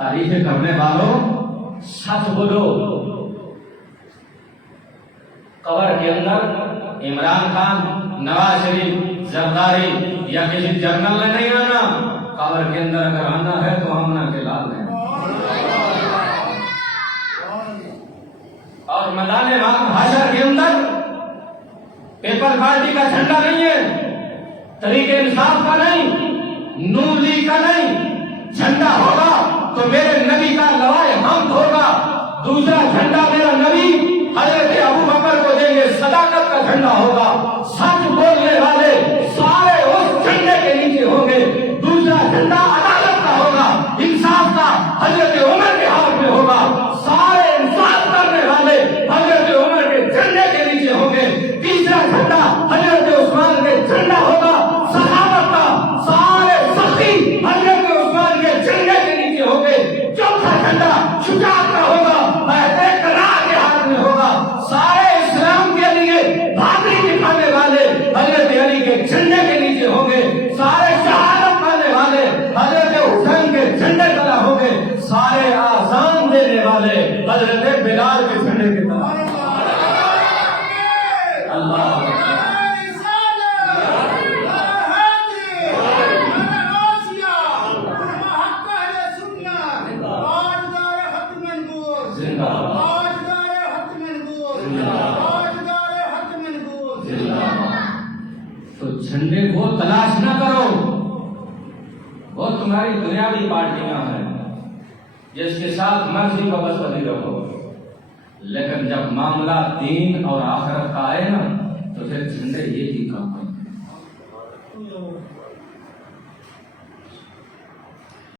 तारीफें करने वालों सच बोलो। कबर के अंदर इमरान खान, नवाज शरीफ, जरदारी या किसी जनरल ने नहीं आना। कबर के अंदर अगर आना है तो हमना के लाल है। और मैदान हशर के अंदर पेपर पार्टी का झंडा नहीं है, तरीके इंसाफ का नहीं, नूर लीग का नहीं। झंडा होगा तो मेरे नबी का लवाए हमद होगा। दूसरा झंडा मेरा नबी हजरत अबू बकर को देंगे, सदाकत का झंडा होगा। सच बोलने वाले सारे उस झंडे के नीचे होंगे। दूसरा झंडा अदालत का होगा, इंसाफ का, हजरत उमर के हाथ में होगा। सारे इंसाफ करने वाले हजरत उमर के झंडे के नीचे होंगे। तीसरा झंडा हजरत उस्मान के झंडा होगा, सहाबत का। सारे सखी हजरत उस्मान के झंडे के नीचे होंगे। चौथा झंडा शुजाअत का होगा, के हाथ में होगा। सारे इस्लाम के लिए बहादुरी दिखाने वाले हजरत अली के झंडे के नीचे होंगे। सारे शहादत पाने वाले हजरत हुसैन के झंडे तला होंगे। सारे आजान देने वाले हजरत बिलाल के झंडे की तरह। अल्लाह तो झंडे को तलाश ना करो, वो तुम्हारी दुनियावी पार्टियां हैं जिसके साथ मर्जी बबसवली रखो। लेकिन जब मामला दीन और आखिरत का आए ना तो फिर झंडे ये ही